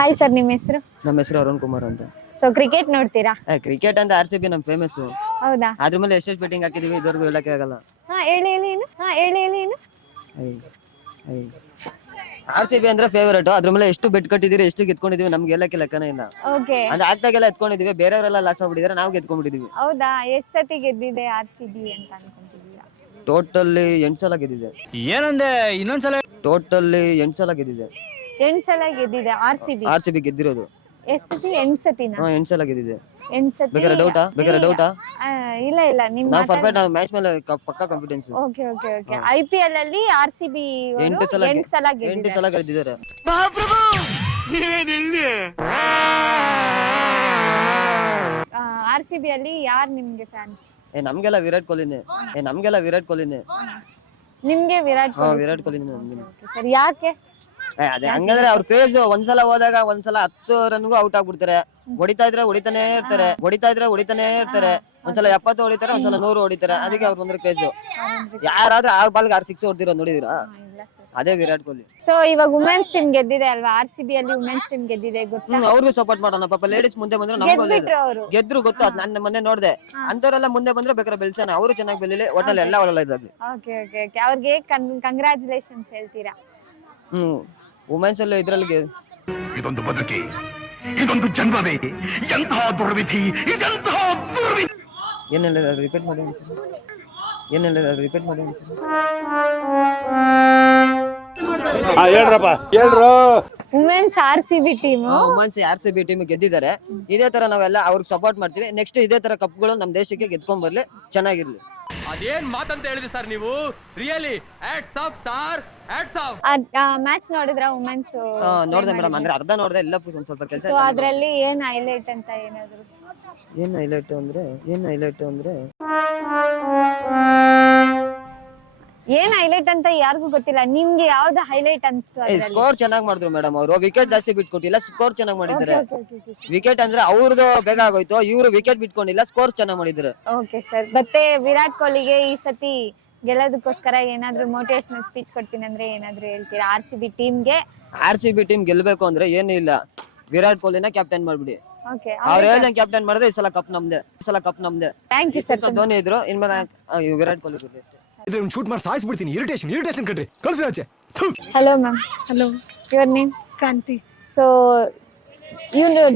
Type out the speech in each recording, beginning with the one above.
Hi sir, ನಿಮ್ಮ ಹೆಸರು? ನಮ್ಮ ಹೆಸರು ಅರುಣ್ ಕುಮಾರ್ ಅಂತ. ಸೊ ಕ್ರಿಕೆಟ್ ನೋಡ್ತೀರಾ? ಕ್ರಿಕೆಟ್ ಅಂತ RCB ನಮ್ ಫೇಮಸ್. ಹೌದಾ? ಅದ್ರ ಮೇಲೆ ಎಷ್ಟು ಬೆಟ್ಟಿಂಗ್ ಹಾಕಿದೀವಿ ಇದುವರೆಗೂ ಹೇಳಕ್ಕೆ ಆಗಲ್ಲ. ಹೇಳಿ ಏನು? RCB ಅಂದ್ರೆ ಫೇವರೇಟ್. ಅದ್ರ ಮೇಲೆ ಎಷ್ಟು ಬೆಟ್ ಕಟ್ಟಿದೀರಿ, ಎಷ್ಟು ಗೆದ್ಕೊಂಡಿದೀವಿ ನಮ್ಗೆ ಹೇಳಕ್ಕೆ ಲೆಕ್ಕನೇ ಇಲ್ಲ. ಓಕೆ. ಅಂದ್ರೆ ಆಗ್ದಾಗೆಲ್ಲ ಎತ್ಕೊಂಡಿದೀವಿ, ಬೇರೆಯವರೆಲ್ಲ ಲಾಸ್ ಆಗ್ಬಿಟ್ಟಿದ್ದಾರೆ, ನಾವು ಗೆದ್ಕೊಂಡ್ಬಿಟ್ಟಿದೀವಿ. ಹೌದಾ? ಎಷ್ಟು ಸತಿ ಗೆದ್ದಿದೆ RCB ಅಂತ ಅನ್ಕೊಂತಿದ್ದೀರಾ? ಟೋಟಲಿ 8 ಸಲ ಗೆದ್ದಿದೆ. ಏನಂದೆ ಇನ್ನೊಂದ್ಸಲ? ಟೋಟಲಿ 8 ಸಲ ಗೆದ್ದಿದೆ. 8 ಸಲ ಗೆದ್ದಿದೆ RCB ಗೆದ್ದಿರೋದು. ಎಷ್ಟು ಸತಿ? 8 ಸತಿನಾ? 8 ಸಲ ಗೆದ್ದಿದೆ. 8 ಸತಿ. ಬೇಕಾದ್ರೆ ಡೌಟಾ? ಇಲ್ಲ ನಿಮ್ಮ ನಾವು ಪರ್ಫೆಕ್ಟ್ ಮ್ಯಾಚ್ ಮೇಲೆ ಪಕ್ಕಾ ಕಾನ್ಫಿಡೆನ್ಸ್. ಓಕೆ. IPL ಅಲ್ಲಿ RCB 8 ಸಲ ಗೆದ್ದಿದ್ದಾರೆ. RCB ಅಲ್ಲಿ ಯಾರು ನಿಮ್ಗೆ ಫ್ಯಾನ್? ನಮ್ಗೆಲ್ಲ ವಿರಾಟ್ ಕೊಹ್ಲಿನೇ. ನಿಮ್ಗೆ ವಿರಾಟ್ ಕೊಹ್ಲಿನೇ. ಸರ್, ಯಾಕೆ? ಅದೇ ಹಂಗಂದ್ರೆ ಅವ್ರ ಕ್ರೇಜ್. ಒಂದ್ಸಲ ಹೋದಾಗ ಒಂದ್ಸಲ 10 ರನ್ಗೂ ಔಟ್ ಆಗ್ಬಿಡ್ತಾರೆ. ಹೊಡಿತಾ ಇದ್ರೆ ಹೊಡಿತಾನೆ ಇರ್ತಾರೆ. ಒಂದ್ಸಲ 70 ಹೊಡಿತಾರೆ, ಒಂದ್ಸಲ 100 ಹೊಡಿತಾರೆ. ಅದಕ್ಕೆ ಅವ್ರ ಅಂದ್ರೆ ಕ್ರೇಜ್. ಯಾರಾದ್ರೂ 6 ಬಾಲ್ಗೆ 6 ಸಿಕ್ಸ್ ಹೊಡ್ದಿರೋ ನೋಡಿದೀರಾ? ಅದೇ ವಿರಾಟ್ ಕೊಹ್ಲಿ. ಸೊ ಇವಾಗ ವುಮೆನ್ಸ್ ಟೀಮ್ ಗೆದ್ದಿದೆ ಅಲ್ವಾ? RCB ಅಲ್ಲಿ ವುಮೆನ್ಸ್ ಟೀಮ್ ಗೆದ್ದಿದೆ, ಗೊತ್ತಾ? ಅವ್ರಿಗೂ ಸಪೋರ್ಟ್ ಮಾಡೋಣ. ಪಾಪ ಲೇಡೀಸ್ ಮುಂದೆ ಬಂದ್ರೆ ನಮಗೂ ಗೆದ್ರು ಗೊತ್ತು. ಅದ್ ನನ್ನ ಮೊನ್ನೆ ನೋಡ್ದೆ. ಅಂತವ್ರೆಲ್ಲ ಮುಂದೆ ಬಂದ್ರೆ ಬೇಕಾದ್ರೆ ಬೆಳ್ಸೋಣ. ಅವರು ಚೆನ್ನಾಗಿ ಬೆಳಿಲಿ, ಒಟ್ಟಲ್ಲಿ ಎಲ್ಲ ಒಳ್ಳೆದಾಗ್ಲಿ. ಓಕೆ. ಅವ್ರಿಗೆ ಕಂಗ್ರಾಚುಲೇಷನ್ಸ್ ಹೇಳ್ತೀರಾ? ವುಮೆನ್ಸ್ ಅಲ್ಲಿ ಇದ್ರಲ್ಲಿ ಇದೊಂದು ಬದುಕಿ, ಇದೊಂದು ಜನ್ಮವೇ, ಎಂತಹ ದುರ್ವಿಧಿ, ಇದೆಂತಹ ದುರ್ವಿಧಿ. ಏನೆಲ್ಲ ರಿಪೀಟ್ ಮಾಡಿ. ವುಮೆನ್ಸ್ RCB ಟೀಮ್ ಗೆದ್ದಿದ್ದಾರೆ. ಇದೇ ತರ ನಾವೆಲ್ಲ ಅವ್ರಿಗೆ ಸಪೋರ್ಟ್ ಮಾಡ್ತೀವಿ. ನೆಕ್ಸ್ಟ್ ಇದೇ ತರ ಕಪ್ಗಳು ನಮ್ ದೇಶಕ್ಕೆ ಗೆದ್ಕೊಂಡ್ ಬರ್ಲಿ, ಚೆನ್ನಾಗಿರ್ಲಿ. ಅದೇನ್ ಮಾತಂತ ಹೇಳಿದ್ರಿ ಸರ್ ನೀವು? Really hats off star, hats off. Match ನೋಡಿದ್ರ ವುಮೆನ್ಸ್? ನೋಡ್ದೆ ಮೇಡಮ್, ಅಂದ್ರೆ ಅರ್ಧ ನೋಡ್ದೆ, ಎಲ್ಲ ಒಂದ್ ಸ್ವಲ್ಪ ಕೆಲಸ. ಸೊ ಅದ್ರಲ್ಲಿ ಏನ್ ಹೈಲೈಟ್ ಅಂತ ಏನಾದ್ರು? ಏನ್ ಹೈಲೈಟ್ ಅಂದ್ರೆ ಏನ್ ಹೈಲೈಟ್ ಅಂತ ಯಾರಿಗೂ ಗೊತ್ತಿಲ್ಲ. ನಿಮ್ಗೆ ಯಾವ್ದು ಹೈಲೈಟ್ ಅನ್ಸ್ತು? ಸ್ಕೋರ್ ಚೆನ್ನಾಗಿ ಮಾಡಿದ್ರು ಮೇಡಮ್. ಅವರು ವಿಕೆಟ್ ಜಾಸ್ತಿ ಬಿಟ್ಕೊಟ್ಟಿಲ್ಲ, ಸ್ಕೋರ್ ಚೆನ್ನಾಗಿ ಮಾಡಿದ್ದಾರೆ. ವಿಕೆಟ್ ಅಂದ್ರೆ ಅವ್ರದ್ದು ಬೇಗ ಆಗೋಯ್ತು, ಇವ್ರು ವಿಕೆಟ್ ಬಿಟ್ಕೊಂಡಿಲ್ಲ, ಸ್ಕೋರ್ ಚೆನ್ನಾಗಿ ಮಾಡಿದ್ರು. Okay sir. ಮತ್ತೆ ವಿರಾಟ್ ಕೊಹ್ಲಿಗೆ ಈ ಸತಿ ಗೆಲ್ಲೋದಕ್ಕೋಸ್ಕರ ಏನಾದ್ರು ಮೋಟಿವೇಶನಲ್ ಸ್ಪೀಚ್ ಕೊಡ್ತೀನಿ ಅಂದ್ರೆ ಏನಾದ್ರು ಹೇಳ್ತೀರಾ? RCB ಟೀಮ್ ಗೆಲ್ಬೇಕು ಅಂದ್ರೆ ಏನು ಇಲ್ಲ, ವಿರಾಟ್ ಕೊಹ್ಲಿನ ಕ್ಯಾಪ್ಟನ್ ಮಾಡ್ಬಿಡಿ. ಅವ್ರು ಹೇಳ್ದಂಗೆ ಕ್ಯಾಪ್ಟನ್ ಮಾಡಿದ್ರೆ ಈ ಸಲ ಕಪ್ ನಮ್ದೆ. Thank you sir. ಧೋನಿ ಇದ್ರು, ಇನ್ಮೇಲೆ ವಿರಾಟ್ ಕೊಹ್ಲಿ ಬಿಡಿ ಅಷ್ಟೇ. ಶೂಟ್ ಮಾಡಿ ಸಾಯಿಸ್ಬಿಡ್ತೀನಿ. ಇರಿಟೇಷನ್ ಕಣ್ರಿ, ಕಳ್ಸಿ ಆಚೆ. Hello ma'am. Hello. Your name? Kranti. So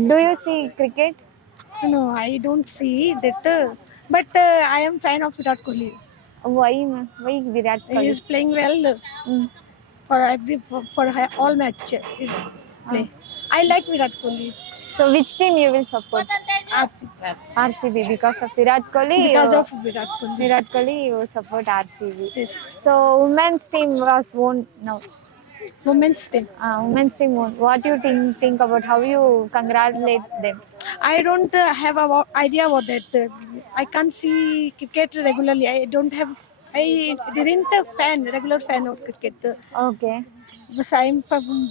do you see cricket? No, I don't see that, but I am fan of Virat Kohli. Why ma'am? Why Virat He Kohli? is playing well for all match. Play. I like Virat Kohli. So which team you will support? RCB because of Virat Kohli. Because of Virat Kohli. Virat Kohli, you support RCB. Yes. So women's team was won now. Women's team. Women's team won. What do you think about? How you congratulate them? I don't have an idea about that. I can't see cricket regularly. I didn't regular fan of cricket. Okay.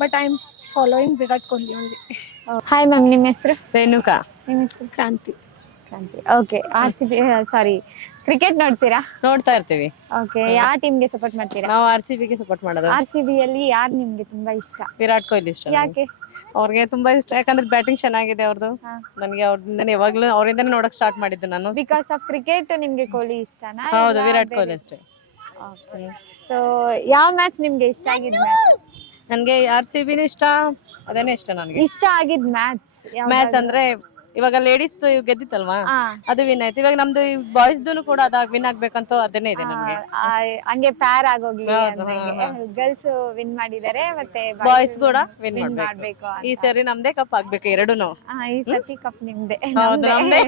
But I'm following Virat Kohli only. Hi ma'am, ನಿಮ್ಮ ಹೆಸರು? ರೇಣುಕಾ. ನಿಮ್ಮ ಹೆಸರು? Kranti. Okay. Cricket ನೋಡ್ತೀರಾ? ನೋಡ್ತಾ ಇರ್ತೀವಿ. Okay. ಯಾವ ಟೀಮ್ಗೆ support ಮಾಡ್ತೀರಾ? ನಾವು RCBಗೆ ಸಪೋರ್ಟ್ ಮಾಡೋದು. RCB ಅಲ್ಲಿ ಯಾರು ನಿಮ್ಗೆ ತುಂಬಾ ಇಷ್ಟ? ವಿರಾಟ್ ಕೊಹ್ಲಿ ಇಷ್ಟ. ಯಾಕೆ? ಅವ್ರಿಗೆ ತುಂಬಾ ಇಷ್ಟ, ಯಾಕಂದ್ರೆ ಬ್ಯಾಟಿಂಗ್ ಚೆನ್ನಾಗಿದೆ ಅವ್ರದ್ದು. ನನಗೆ ಅವ್ರಿಂದ ಯಾವಾಗ್ಲೂ ಅವರಿಂದನೇ ನೋಡಕ್ ಸ್ಟಾರ್ಟ್ ಮಾಡಿದ್ದು ನಾನು. ಬಿಕಾಸ್ ಆಫ್ ಕ್ರಿಕೆಟ್ ನಿಮ್ಗೆ ಕೊಹ್ಲಿ ಇಷ್ಟನಾ? ಹೌದು, ವಿರಾಟ್ ಕೊಹ್ಲಿ ಅಷ್ಟೇ. ಸೊ ಯಾವ ಮ್ಯಾಚ್ ನಿಮ್ಗೆ ಇಷ್ಟ ಆಗಿದ್ ಮ್ಯಾಚ್? ನನಗೆ RCBನೂ ಇಷ್ಟ, ಅದೇನೇ ಇಷ್ಟ ನನಗೆ. ಇಷ್ಟ ಆಗಿದ್ ಮ್ಯಾಚ್ ಅಂದ್ರೆ ಇವಾಗ ಲೇಡೀಸ್ ಗೆದ್ದಿತ್ತಲ್ವಾ, ಅದು ವಿನ್ ಆಯ್ತು. ಇವಾಗ ನಮ್ದು ಬಾಯ್ಸ್ ಕೂಡ ಅದ ವಿನ್ ಆಗ್ಬೇಕಂತ ಅದನ್ನೇ ಇದೆ ನಮ್ಗೆ. ಹಂಗೆ ಪ್ಯಾರ್ ಆಗೋಗ್ಲಿ. ಗರ್ಲ್ಸ್ ವಿನ್ ಮಾಡಿದ್ದಾರೆ, ಮತ್ತೆ ಬಾಯ್ಸ್ ಕೂಡ ವಿನ್ ಮಾಡ್ಬೇಕು. ಈ ಸರಿ ನಮ್ದೇ ಕಪ್ ಆಗ್ಬೇಕು ಎರಡೂನು. ಈ ಸತಿ ಕಪ್ ನಿಮ್ದೆ. ಹೌದು, ನಮ್ದೇ.